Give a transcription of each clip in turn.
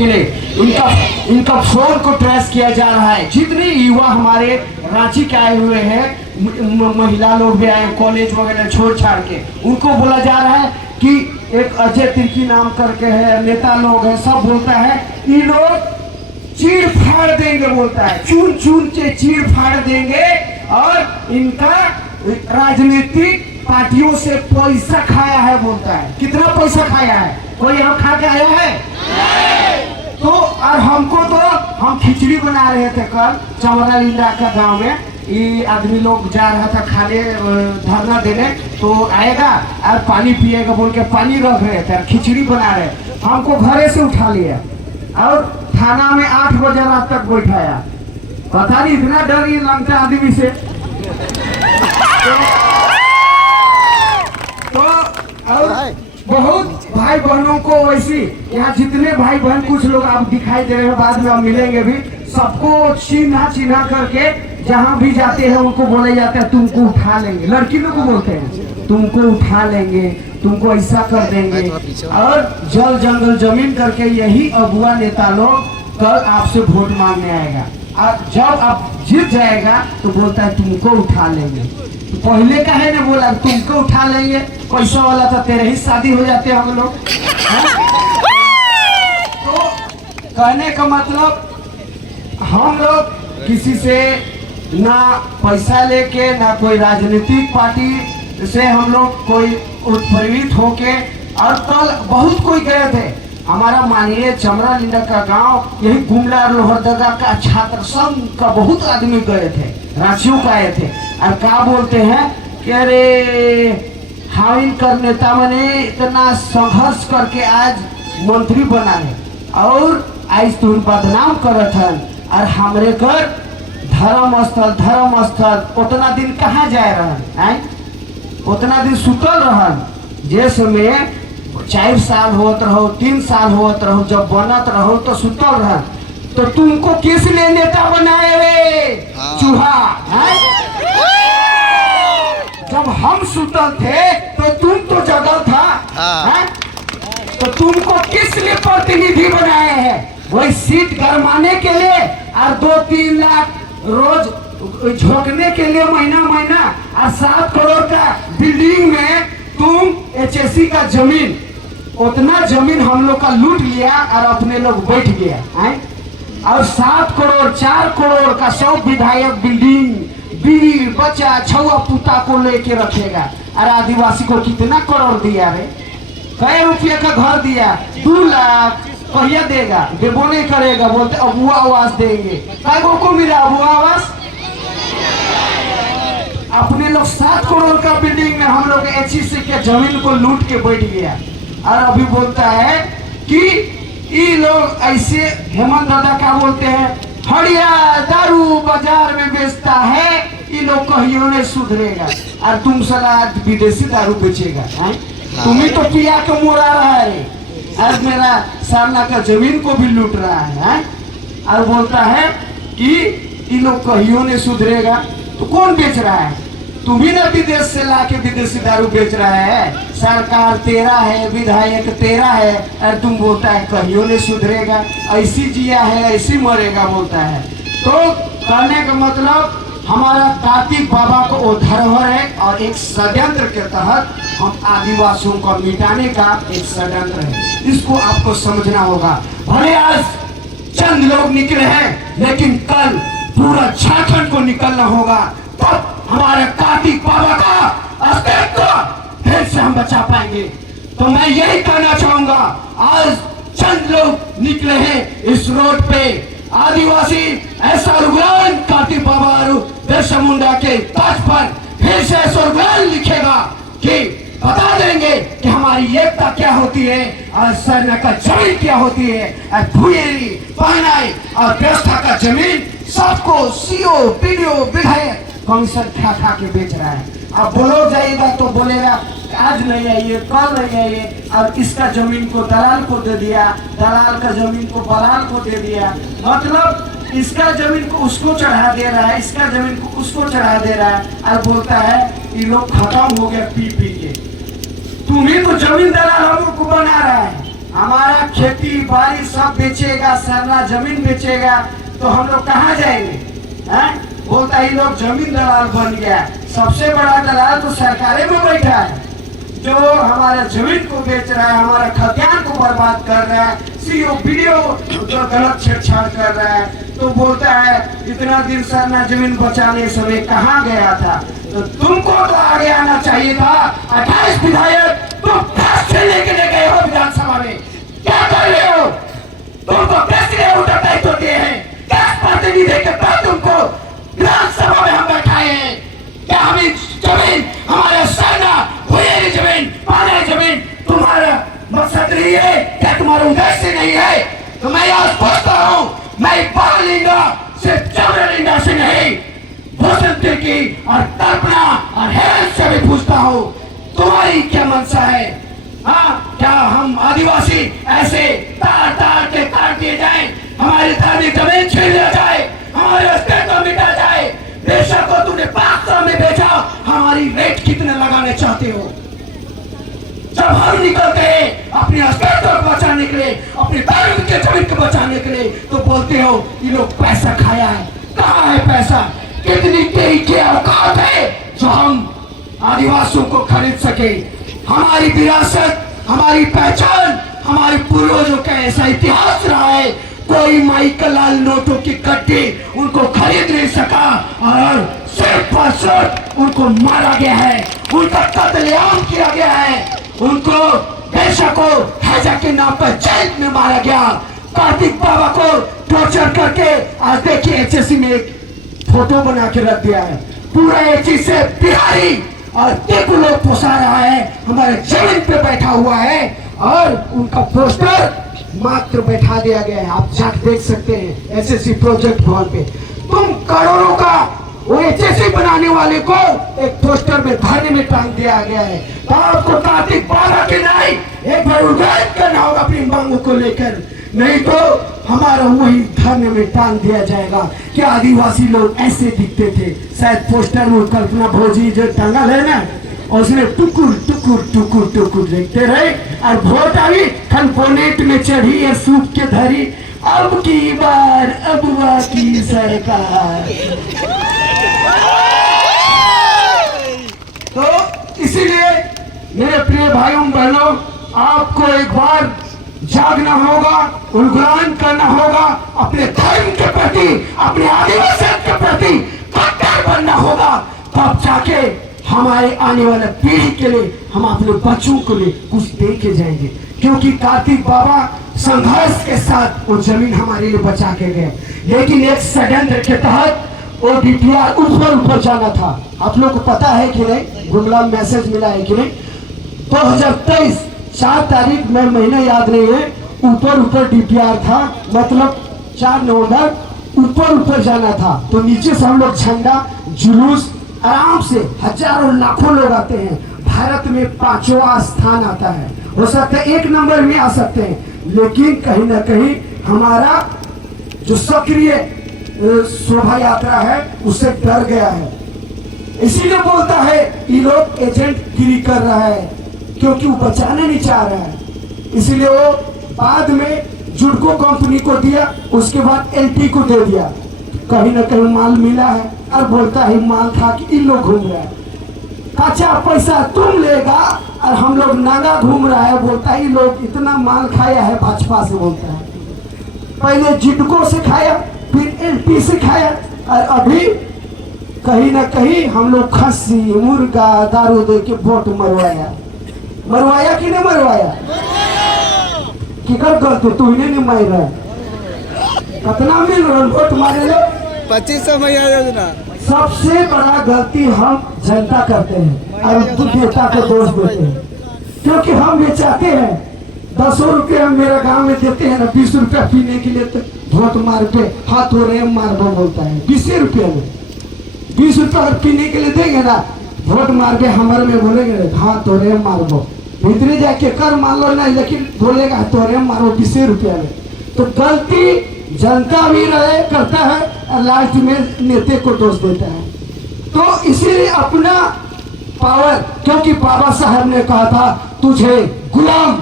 के लिए इनका फोन को ट्रेस किया जा रहा है। जितने युवा हमारे रांची के आए हुए हैं, महिला लोग भी आए कॉलेज वगैरह छोड़ छाड़ के, उनको बोला जा रहा है कि एक अजय तिर्की नाम करके है, नेता लोग है, सब बोलता है ये लोग चीर फाड़ देंगे, बोलता है चून चून के चीर फाड़ देंगे और इनका राजनीतिक पार्टियों से पैसा खाया है, बोलता है। कितना पैसा खाया है? कोई यहाँ खा के आया है? तो और हमको तो हम खिचड़ी बना रहे थे कल चमरा लीला का गांव में, ये आदमी लोग जा रहा था खाने धरना देने, तो आएगा और पानी पिएगा बोल के पानी रख रहे थे, खिचड़ी बना रहे, हमको घरे से उठा लिया और थाना में 8 बजे रात तक बैठाया। पता नहीं इतना डर ये लगता आदमी से। तो और बहुत भाई बहनों को वैसी यहाँ जितने भाई बहन कुछ लोग आप दिखाई दे रहे हैं, बाद में आप मिलेंगे भी, सबको चिन्हा करके जहाँ भी जाते हैं उनको बोले जाते हैं तुमको उठा लेंगे। लड़की लोग को बोलते हैं तुमको उठा लेंगे, तुमको ऐसा कर देंगे, और जल जंगल जमीन करके यही अगुआ नेता लोग कल आपसे वोट मांगने आएगा, और जब आप जीत जाएगा तो बोलता है तुमको उठा लेंगे। तो पहले का है ना बोला तुमको उठा लेंगे, पैसा वाला था तेरे ही शादी हो जाते हम लोग। तो कहने का मतलब हम लोग किसी से ना पैसा लेके ना कोई राजनीतिक पार्टी से हम लोग कोई उत्प्रेरित होके, और कल बहुत कोई गए थे हमारा माननीय चमरा लीला का गांव, यही गुमला लोहरदगा का छात्र संघ का बहुत आदमी गए थे, रांचियों का आए थे, और क्या बोलते हैं कि अरे हाइन कर नेता मैंने इतना संघर्ष करके आज मंत्री बना है और आज तुम बदनाम करत है, और हमरे घर धर्म स्थल उतना दिन कहाँ जाए रहा, उतना दिन सुतल रहन, जैसे में 4 साल होत रहो 3 साल होत रहो, जब बनत रहो तो सुतल रह। तो तुमको किस लिए नेता बनाए रे चूहा? जब हम सुतल थे तो तुम तो जगह था, तो तुमको किस लिए प्रतिनिधि बनाए हैं? वही सीट गरमाने के लिए और 2-3 लाख रोज झोंकने के लिए महीना, और 7 करोड़ का बिल्डिंग में तुम HSC का जमीन, उतना जमीन हम लोग का लूट लिया और अपने लोग बैठ गया है, और 7 करोड़ 4 करोड़ का 100 विधायक बिल्डिंग, बीवी बच्चा छुआ पुता को लेके रखेगा। और आदिवासी को कितना करोड़ दिया रे? कई रुपये का घर दिया, 2 लाख कहिया देगा? देवो नहीं करेगा, बोलते अबुआ आवास देंगे। कई को मिला अबुआ आवास? अपने लोग 7 करोड़ का बिल्डिंग में हम लोग HSC के जमीन को लूट के बैठ गया, और अभी बोलता है कि ये लोग ऐसे, हेमंत दादा क्या बोलते हैं, हड़िया दारू बाजार में बेचता है, ये लोग कहियो नहीं सुधरेगा, और तुम सला विदेशी दारू बेचेगा, तुम्ही तो पिया के मोरा रहा है, आज मेरा सामना का जमीन को भी लूट रहा है, और बोलता है कि ये लोग कहियो नहीं सुधरेगा। तो कौन बेच रहा है? तुम्ही ना विदेश से लाके विदेशी दारू बेच रहा है, सरकार तेरा है, विधायक तेरा है, और तुम बोलता है कहियो नहीं सुधरेगा, ऐसी जिया है ऐसी मरेगा बोलता है। तो कहने का मतलब हमारा कार्तिक बाबा को वो धरोहर है, और एक षड्यंत्र के तहत हम आदिवासियों को मिटाने का एक षड्यंत्र है, इसको आपको समझना होगा। भले आज चंद लोग निकले हैं, लेकिन कल पूरा झारखंड को निकलना होगा, तब हमारे कार्तिक बाबा का अस्तित्व फिर से हम बचा पाएंगे। तो मैं यही कहना चाहूंगा, आज चंद लोग निकले हैं इस रोड पे, आदिवासी ऐसा रुगलान कार्तिक बाबा और बिरसा मुंडा के तर्ज पर फिर से स्वर्गलान लिखेगा कि बता देंगे कि हमारी एकता क्या होती है और सरना का जमीन क्या होती है, और भूयेरी पहनाई और व्यवस्था का जमीन सबको CO PDO विधायक कौंसल खा के बेच रहा है। अब बोलो जाएगा तो बोलेगा आज नहीं आइए कल नहीं आइए, और इसका जमीन को दलाल को दे दिया, दलाल का जमीन को बलाल को दे दिया, मतलब इसका जमीन को उसको चढ़ा दे रहा है, इसका जमीन को उसको चढ़ा दे रहा है, और बोलता है ये लोग खत्म हो गया पी के। तुम्ही तो जमीन दलाल हम लोग को बना रहा है, हमारा खेती बाड़ी सब बेचेगा, सरना जमीन बेचेगा, तो हम लोग कहाँ जाएंगे? हैं? बोलता ही लोग जमीन दलाल बन गया। सबसे बड़ा दलाल तो सरकारें में बैठा है, जो हमारा जमीन को बेच रहा है, हमारा खतियान को बर्बाद कर रहा है, सीओ वीडियो जो गलत छेड़छाड़ कर रहा है। तो बोलता है इतना दिन सरना जमीन बचाने समय कहाँ गया था? तो तुमको तो आगे आना चाहिए था। 28 विधायक तुम प्रेस लेके ले गए हो विधानसभा में, क्या कर रहे हो? तुमको प्रेस के उतर तो दिए हैं, क्या प्रतिनिधि के बाद तुमको विधानसभा में हम बैठाए हैं? क्या हमें जमीन, हमारे सरना हुई जमीन, पाने जमीन तुम्हारा मकसद नहीं है? क्या तुम्हारा उद्देश्य नहीं है? तो मैं आज पूछता हूँ, मैं बालिंगा से चमरलिंगा से नहीं, भूषण की और कल्पना और हेमंत से भी पूछता हूँ, तुम्हारी क्या मंशा है? हाँ, क्या हम आदिवासी ऐसे तार तार के काट दिए जाए, हमारी धार्मिक जमीन छीन लिया जाए, हमारे अस्तित्व मिटा जाए? देशा को तुमने पाकिस्तान में भेजा, हमारी रेट कितने लगाने चाहते हो? जब हम निकल गए अपने अस्तित्व को बचाने के लिए, अपने धर्म के जमीन को बचाने के लिए, तो बोलते हो ये लोग पैसा खाया है। कहाँ है पैसा? कितनी तेरी की औकात है जो हम आदिवासियों को खरीद सके? हमारी विरासत, हमारी पहचान, हमारे पूर्वजों का ऐसा इतिहास रहा है, कोई माइकल लाल नोटों की कट्टी उनको खरीद नहीं सका और सिर्फ और सिर्फ उनको मारा गया है, उनका कत्लेआम किया गया है, उनको पेशा को हैजा के नाम पर जेल में मारा गया। कार्तिक बाबा को टॉर्चर करके आज देखिए एचएससी में एक फोटो बना के रख दिया है। पूरा एचएससी से बिहारी और टिकू लोग पोसा रहा है, हमारे जमीन पे बैठा हुआ है और उनका पोस्टर मात्र बैठा दिया गया है। आप जाकर देख सकते हैं एचएससी प्रोजेक्ट भवन पे। तुम करोड़ों का वो एचएससी बनाने वाले को एक पोस्टर में धरने में टांग दिया गया है। तो आपको कार्तिक बाबा के नहीं एक बार उद्घाटन करना होगा अपनी मांगों को लेकर, नहीं तो हमारा वही धरने में टांग दिया जाएगा कि आदिवासी लोग ऐसे दिखते थे। शायद पोस्टर में कल्पना भोजी जो टांगा है ना, और उसने टुकुर टुकुर टुकुर टुकुर देखते रहे और वोट आई कंपोनेंट में चढ़ी है सूप के धरी, अब की बार अबुआ की सरकार। तो इसीलिए मेरे प्रिय भाइयों बहनों, आपको एक बार जागना होगा, उलगुलान करना होगा, अपने धर्म के प्रति, अपने आदिवासी के प्रति कट्टर बनना होगा। तब जाके हमारे आने वाले पीढ़ी के लिए, हम अपने बच्चों के लिए कुछ दे के जाएंगे, क्योंकि कार्तिक बाबा संघर्ष के साथ वो जमीन हमारे लिए बचा के गए। लेकिन एक षड्यंत्र के तहत वो डीपीआर ऊपर जाना था। आप लोग को पता है कि नहीं, गुमला मैसेज मिला है कि नहीं? 2023 4 तारीख में, महीना याद नहीं है, ऊपर डीपीआर था, मतलब 4 नवंबर ऊपर जाना था। तो नीचे से हम लोग झंडा जुलूस आराम से हजारों लाखों लोग आते हैं। भारत में 5वां स्थान आता है, हो सकता है 1 नंबर में आ सकते हैं, लेकिन कहीं ना कहीं हमारा जो सक्रिय शोभा यात्रा है उससे डर गया है। इसीलिए बोलता है ये लोग एजेंट गिरी कर रहा है, क्योंकि वो बचाने नहीं चाह रहा है। इसलिए वो बाद में जुडको कंपनी को दिया, उसके बाद एलटी को दे दिया। कहीं ना कहीं माल मिला है और बोलता है माल खा के इन लोग घूम रहा है। कच्चा पैसा तुम लेगा और हम लोग नागा घूम रहा है। बोलता है लोग इतना माल खाया है भाजपा से, बोलता है पहले जिडको से खाया, फिर एलटी से खाया, और अभी कहीं ना कहीं हम लोग खस्सी मुर्गा दारू दे के वोट मरवाया कि नहीं मरवाया? कि कर गलती तू ही नहीं मार रहा है। कितना मिल रहा वोट मारे लो 2500 योजना। सबसे बड़ा गलती हम जनता करते हैं और नेता को दोष देते हैं, क्योंकि हम ये चाहते हैं 10 रुपये मेरा गांव में देते हैं ना, 20 रुपया पीने के लिए, तो वोट मार के हाथ हो रहे मार दो बोलता है। 20 रुपये में 20 रुपया अगर पीने के लिए देंगे ना, वोट मार के हमारे में बोलेंगे हाथ हो रहे मार दो, भीतरे जाके कर मान लो नहीं, लेकिन बोलेगा तो रहे मारो 20 रुपया में। तो गलती जनता भी रहे करता है और लास्ट में नेता को दोष देता है। तो इसीलिए अपना पावर, क्योंकि बाबा साहब ने कहा था तुझे गुलाम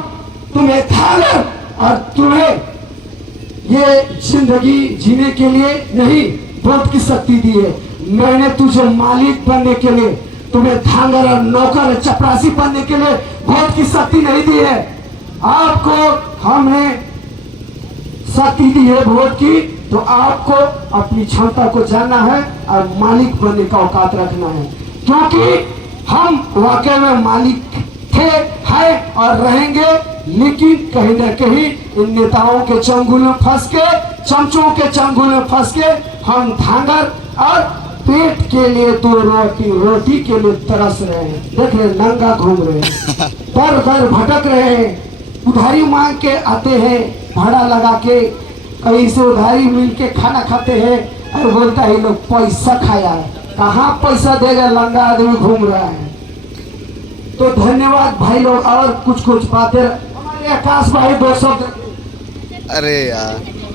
तुम्हें थाना और तुम्हें ये जिंदगी जीने के लिए नहीं वोट की शक्ति दी है। मैंने तुझे मालिक बनने के लिए, तुम्हें धांगर और नौकर चपरासी बनने के लिए वोट की शक्ति नहीं दी है। आपको हमने शक्ति दी है वोट की, तो आपको अपनी क्षमता को जानना है और मालिक बनने का औकात रखना है, क्योंकि हम वाकई में मालिक थे, हैं और रहेंगे। लेकिन कहीं न कहीं इन नेताओं के चंगुल में फंस के, चमचों के चंगुल में फंस के हम धांगर और पेट के लिए तो रोटी के लिए तरस रहे हैं। देख रहे नंगा घूम रहे हैं, दर दर भटक रहे हैं, उधारी मांग के आते हैं, भाड़ा लगा के कहीं से उधारी मिल के खाना खाते हैं और बोलता है लोग पैसा खाया है। कहाँ पैसा देगा, लंगा आदमी घूम रहा है। तो धन्यवाद भाई लोग। और कुछ बातें हमारे आकाश भाई 2 शब्द। अरे यार